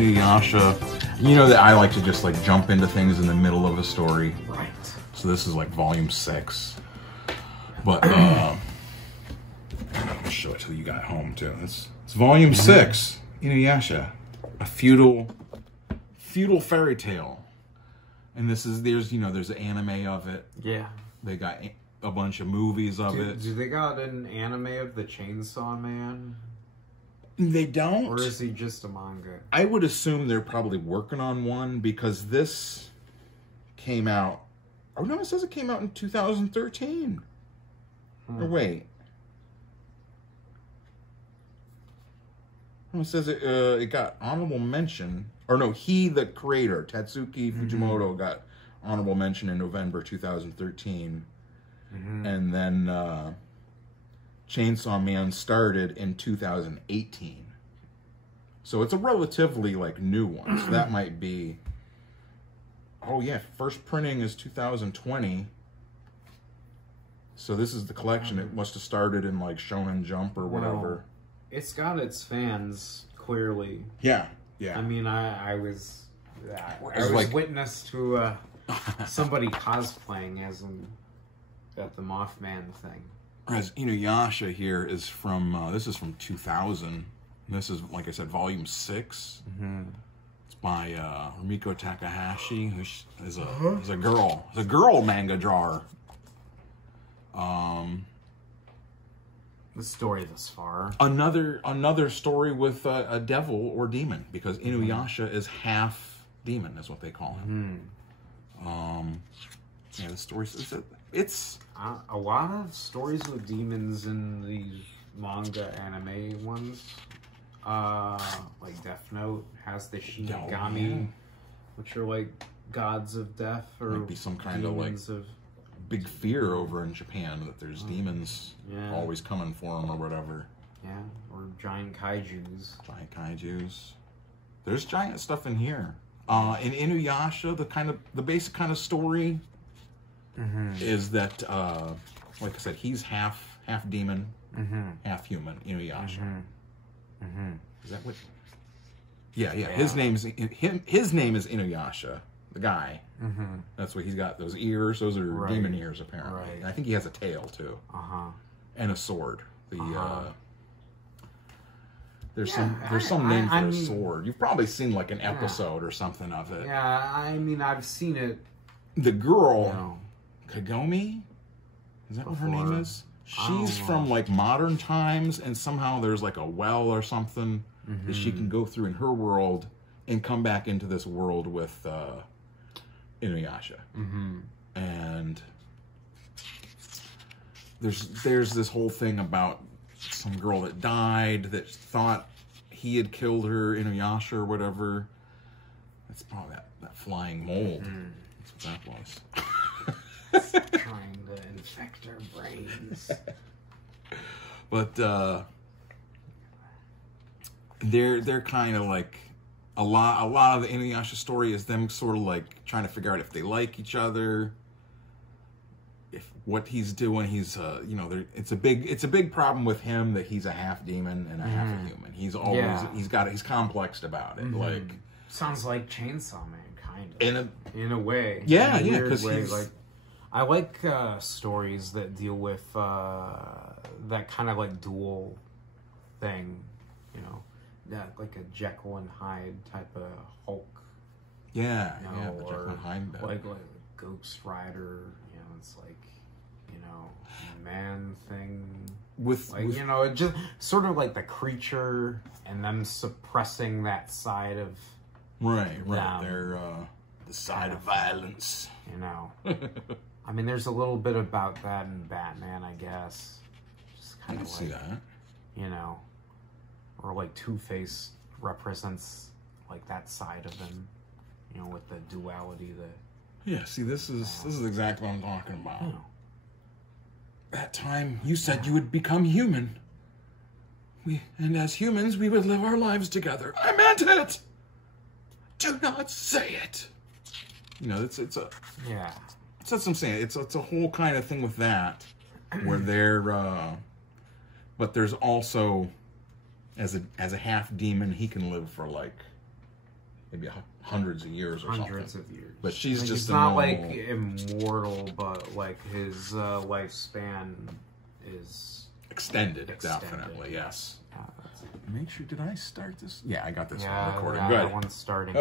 INUYASHA. You know that I like to just like jump into things in the middle of a story. Right. So this is like volume 6. But I'll show it till you got home too. It's volume 6. INUYASHA, a feudal fairy tale. And there's an anime of it. Yeah. They got a bunch of movies of it. Do they got an anime of the Chainsaw Man? They don't. Or is he just a manga? I would assume they're probably working on one because this came out. Oh no, it says it came out in 2013. Or wait. No, it says it got honorable mention. Or no, the creator, Tatsuki Fujimoto, got honorable mention in November 2013. And then Chainsaw Man started in 2018. So it's a relatively like new one. So that might be... Oh yeah, first printing is 2020. So this is the collection. It must have started in like Shonen Jump or whatever. It's got its fans, clearly. Yeah, yeah. I mean, I was like witness to somebody cosplaying as at the Mothman thing. As INUYASHA here is from, this is from 2000. This is, like I said, volume 6. It's by Rumiko Takahashi, who is a girl manga drawer. The story thus far. Another story with a devil or demon, because INUYASHA is half demon, is what they call him. Yeah, the story says it's a lot of stories with demons in these manga anime ones. Like Death Note has the Shinigami, which are like gods of death, or might be some kind of like big fear over in Japan that there's demons always coming for them or whatever. Yeah, or giant kaijus. There's giant stuff in here. In INUYASHA, the basic kind of story is that, like I said, he's half demon, half human. INUYASHA. Is that what? Yeah. His name is INUYASHA. The guy. That's what he's got. Those ears. Those are demon ears, apparently. Right. And I think he has a tail too. And a sword. There's some name for a sword. You've probably seen like an episode or something of it. Yeah, I mean, I've seen it. The girl, Kagome, is that what her name is? She's from like modern times, and somehow there's like a well or something that she can go through in her world and come back into this world with INUYASHA. And there's this whole thing about some girl that died that thought he had killed her, INUYASHA or whatever. That's probably that flying mold. That's what that was. Trying to infect our brains. But they're kind of like a lot of the INUYASHA story is them sort of like trying to figure out if they like each other, if what he's doing. He's it's a big problem with him that he's a half demon and a half a human. He's always he's complexed about it. Like sounds like Chainsaw Man, kind of in a way. Yeah, because like I like stories that deal with that kind of like dual thing, like a Jekyll and Hyde type of Hulk. Yeah, the Jekyll and Hyde. Like Ghost Rider. It's like man thing with it just sort of like the creature and them suppressing that side of they're the side of violence. I mean, there's a little bit about that in Batman, I guess. Just kind of like, see that. Or like Two-Face represents like that side of him, with the duality. See, this is exactly what I'm talking about. That time you said you would become human. And as humans, we would live our lives together. I meant it. Do not say it. It's a That's what I'm saying. It's a whole kind of thing with that, where they're, but there's also, as a half demon, he can live for like maybe hundreds of years or hundreds something. of years. But she's like, just he's not like immortal, but like his lifespan is extended. Definitely, yes. Make sure, did I start this? Yeah, I got this one recording. Yeah, Good. that one's starting.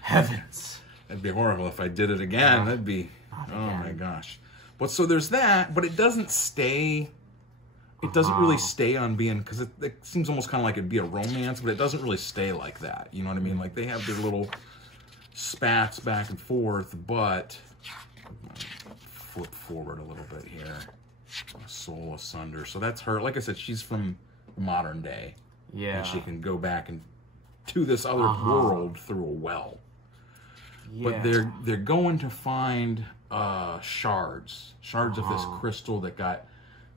Heavens. That'd be horrible if I did it again. That'd be, oh my gosh. But so there's that, but it doesn't stay, it doesn't really stay on being, because it seems almost kind of like it'd be a romance, but it doesn't really stay like that. You know what I mean? Like they have their little spats back and forth, but flip forward a little bit here. Soul Asunder. So that's her. Like I said, she's from modern day. Yeah. And she can go back and to this other world through a well. Yeah. But they're going to find shards of this crystal that got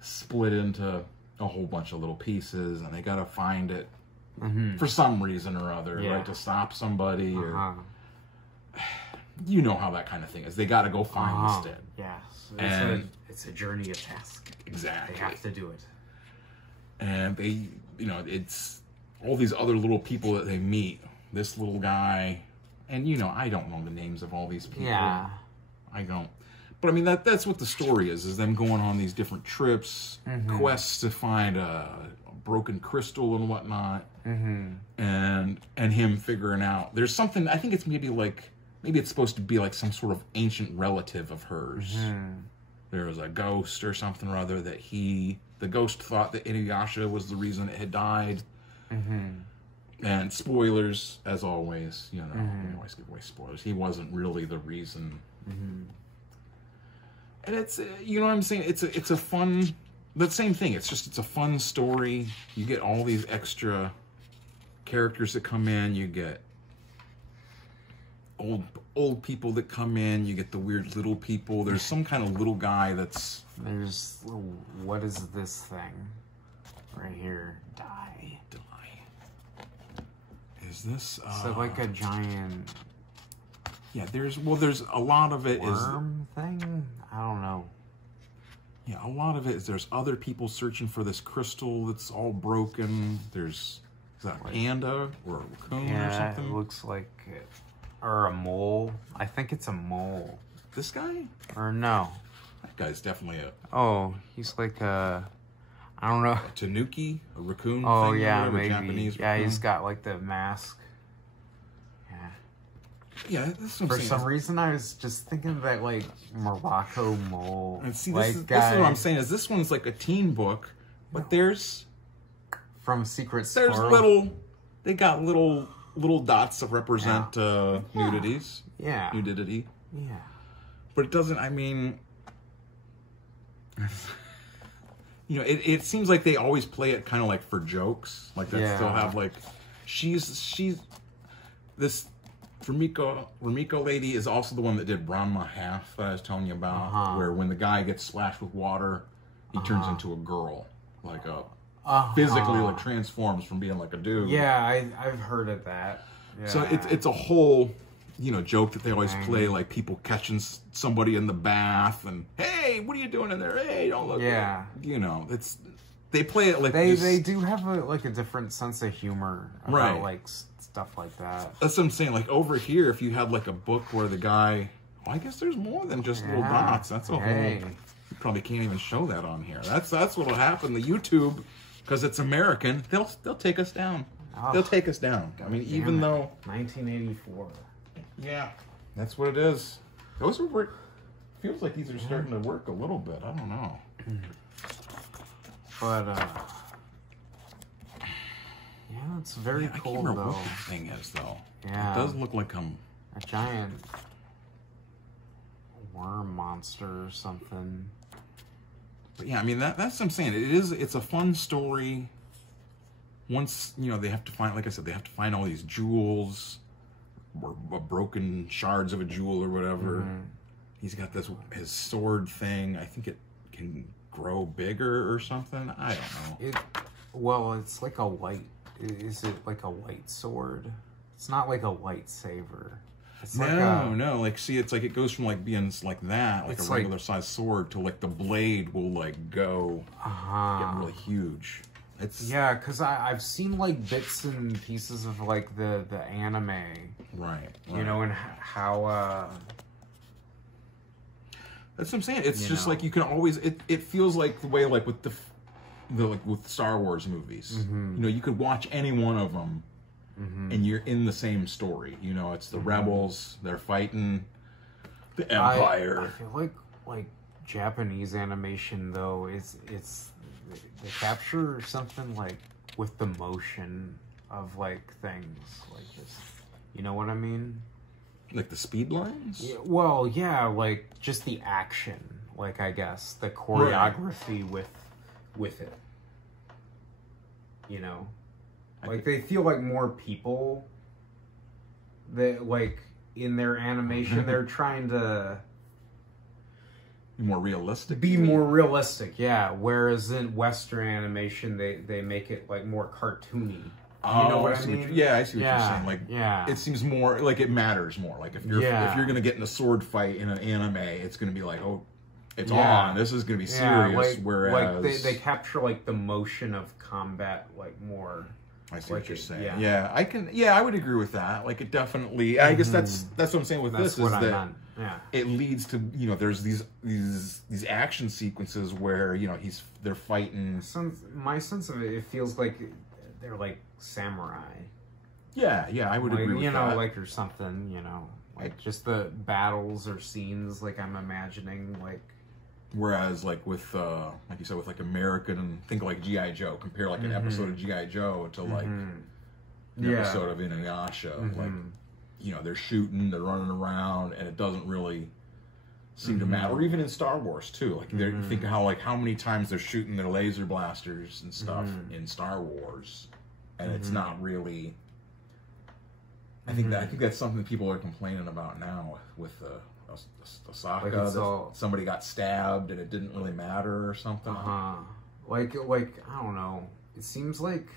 split into a whole bunch of little pieces, and they got to find it for some reason or other, right? To stop somebody or you know how that kind of thing is. They got to go find this dead. Yes. It's a journey of task. Exactly. They have to do it. And they, you know, it's all these other little people that they meet. This little guy, and you know, I don't know the names of all these people. Yeah. I don't. But I mean, that's what the story is them going on these different trips, quests to find a broken crystal and whatnot, and him figuring out there's something. I think it's maybe it's supposed to be like some sort of ancient relative of hers. There was a ghost or something or other that the ghost thought that INUYASHA was the reason it had died. And spoilers, as always, you know, we always give away spoilers. He wasn't really the reason. And it's, you know what I'm saying? It's a fun, the same thing. It's a fun story. You get all these extra characters that come in. You get old people that come in. You get the weird little people. There's some kind of little guy that's... There's... What is this thing? Right here. Die. Is this... So like a giant... Yeah, there's a lot of it worm thing? I don't know. Yeah, a lot of it is there's other people searching for this crystal that's all broken. Is that a panda or a raccoon or something? Yeah, it looks like it. Or a mole. I think it's a mole. This guy? Or no. That guy's definitely a... Oh, he's like a... I don't know. A tanuki? A raccoon thing? Oh, yeah, maybe. Japanese raccoon. He's got like the mask. Yeah, that's what For some reason, I was just thinking that, like, Morocco mole. And see, this is what I'm saying, is this one's like a teen book, but there's... From Secret Squirrel. There's little... They got little dots that represent nudities. Yeah. Nudity. Yeah. But it doesn't, I mean... You know, it seems like they always play it kind of like for jokes. Like, they still have, like... She's... This... Rumiko lady is also the one that did Ranma Half that I was telling you about, where when the guy gets splashed with water, he turns into a girl, like physically like transforms from being like a dude. Yeah, I've heard of that. Yeah. So it's a whole, you know, joke that they always play, like people catching somebody in the bath and, hey, what are you doing in there? Hey, don't look. Yeah. You know, they play it like they do have a different sense of humor about like stuff like that. That's what I'm saying. Like over here, if you had like a book where the guy, well, I guess there's more than just little dots. That's a whole. You probably can't even show that on here. That's what'll happen. The YouTube, because it's American, they'll take us down. Oh, they'll take us down. I mean, even though 1984. Yeah, that's what it is. Those are work. Feels like these are starting to work a little bit. I don't know. But yeah, it's very cool. I can't remember what the thing is though. Yeah, it does look like a giant worm monster or something. But yeah, I mean that's what I'm saying. It's a fun story. Once you know they have to find, like I said, they have to find all these jewels or broken shards of a jewel or whatever. He's got his sword thing. I think it can grow bigger or something. I don't know. Well, it's like a white. Is it like a white sword? It's not like a lightsaber. It's no. Like, see, it's like it goes from like being like that, like a regular size sword, to like the blade will like go get really huge. It's because I've seen like bits and pieces of like the anime, right. You know, and how that's what I'm saying. It's just like you can always. It feels like the way like with the like with Star Wars movies. You know, you could watch any one of them, and you're in the same story. You know, it's the rebels. They're fighting the Empire. I feel like Japanese animation though they capture something like with the motion of like things like this. You know what I mean? Like the speed lines? Yeah, well, yeah, like just the action, like I guess the choreography with it. You know, like they feel like more people. That like in their animation, they're trying to more realistic. Be more realistic, yeah. Whereas in Western animation, they make it like more cartoony. You know what I mean? I see what you're saying. Like, it seems more like it matters more. Like if you're gonna get in a sword fight in an anime, it's gonna be like, oh, it's on. This is gonna be serious. Like, whereas like they capture like the motion of combat like more. I see what you're saying. Yeah, I can. Yeah, I would agree with that. Like it definitely. I guess that's what I'm saying with this is that it leads to there's these action sequences where they're fighting. My sense of it feels like they're like samurai. Yeah, I would agree with that. Like or something. Like just the battles or scenes. Like I'm imagining like. Whereas, like with, like you said, with like American and think like G.I. Joe, compare like an episode of G.I. Joe to like an episode of INUYASHA. Like, they're shooting, they're running around, and it doesn't really seem to matter. Or even in Star Wars too. Like you think how many times they're shooting their laser blasters and stuff in Star Wars, and it's not really. I think that's something that people are complaining about now with Osaka. Somebody got stabbed and it didn't really matter or something. Like I don't know. It seems like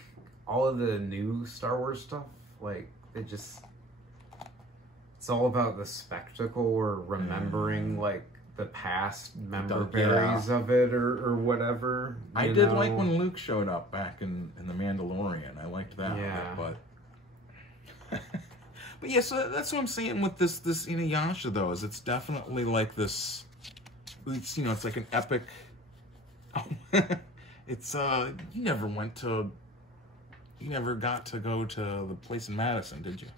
all of the new Star Wars stuff, like it's all about the spectacle or remembering like the past memories of it or whatever. I did like when Luke showed up back in The Mandalorian. I liked that. But but yeah, so that's what I'm saying with this INUYASHA though, is it's definitely like this. It's it's like an epic. It's you never got to go to the place in Madison, did you?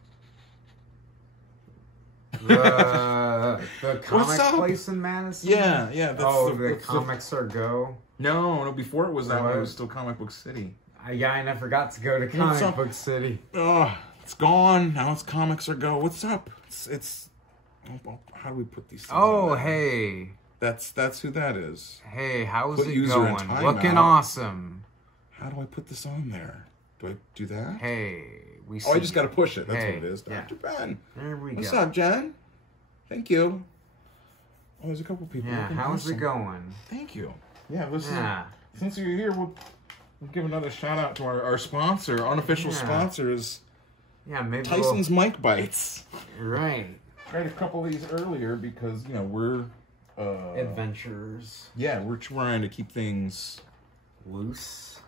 The comic place in Madison? Yeah. That's the Comics Are Go? No, before it was that way, it was still Comic Book City. I never got to go to Comic Book City. Oh, it's gone. Now it's Comics Are Go. What's up? It's how do we put these things on hey. That's who that is. Hey, how's it going? Looking awesome. How do I put this on there? Do I do that? Hey, I just got to push it. That's what it is. Dr. Ben. There we go. What's up, Jen? Thank you. Oh, there's a couple people. Yeah, how's it going? Thank you. Yeah, listen. Since you're here, we'll give another shout out to our sponsor, unofficial sponsors. Yeah, maybe Tyson's Mic Bites. Right. Tried a couple of these earlier because we're adventurers. Yeah, we're trying to keep things loose,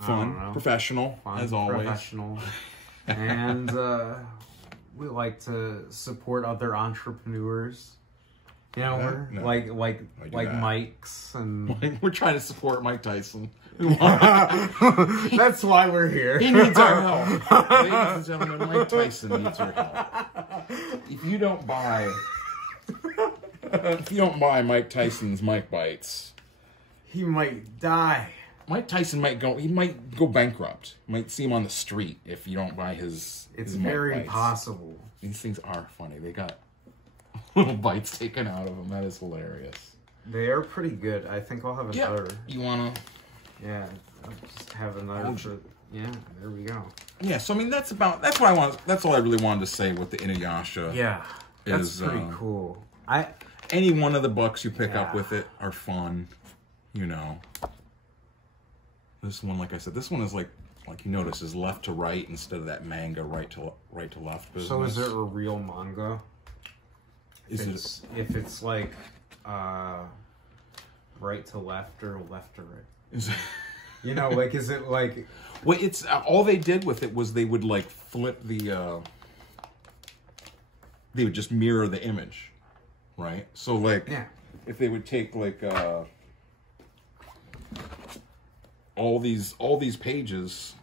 fun, professional, as always. Professional, and we like to support other entrepreneurs. Like Mike's and we're trying to support Mike Tyson. That's why we're here. He needs our help. Ladies and gentlemen, Mike Tyson needs our help. If you don't buy Mike Tyson's Mic Bites, he might die. Mike Tyson might go bankrupt. You might see him on the street if you don't buy his very possible. These things are funny. They got little bites taken out of them. That is hilarious. They are pretty good. I think I'll have another. You wanna? Yeah, I'll just have another. Yeah, there we go. Yeah, so I mean that's what I want. That's all I really wanted to say with the INUYASHA. Yeah, that's pretty cool. Any one of the books you pick up with it are fun. This one, like I said, this one is like you notice is left to right instead of that manga right to left business. So is it a real manga? If it's like right to left or left to right? You know, like, is it like... Well, it's all they did with it was they would like flip the. They would just mirror the image, right? So like, if they would take like all these pages,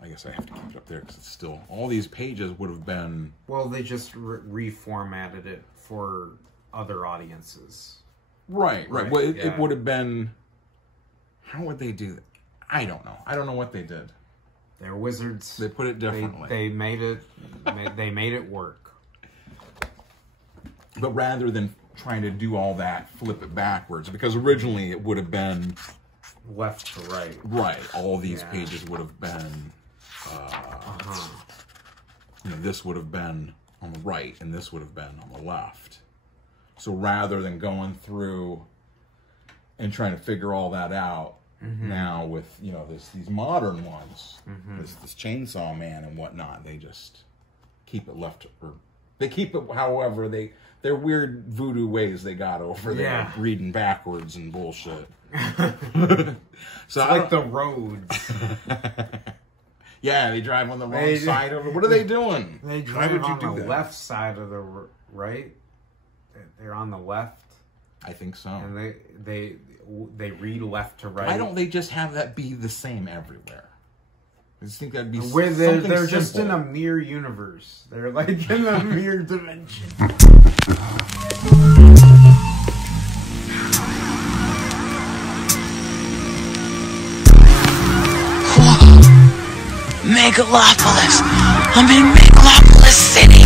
I guess I have to keep it up there because it's still all these pages would have been. Well, they just reformatted it for other audiences. Right. Well, it would have been. How would they do that? I don't know. I don't know what they did. They're wizards. They put it differently. They made it. They made it work. But rather than trying to do all that, flip it backwards, because originally it would have been left to right. Right. All these pages would have been. You know, this would have been on the right, and this would have been on the left. So rather than going through and trying to figure all that out. Now with, you know, these modern ones, this Chainsaw Man and whatnot, they just keep it left, or they keep it however their weird voodoo ways they got over there, reading backwards and bullshit. So it's like the roads. Yeah, they drive on the wrong side of it. What are they doing? They drive on the left side of the right. They're on the left. I think so. And they read left to right. Why don't they just have that be the same everywhere? I just think that'd be where they're just in a mirror universe. They're like in a mirror dimension. Megalopolis. I'm in Megalopolis City.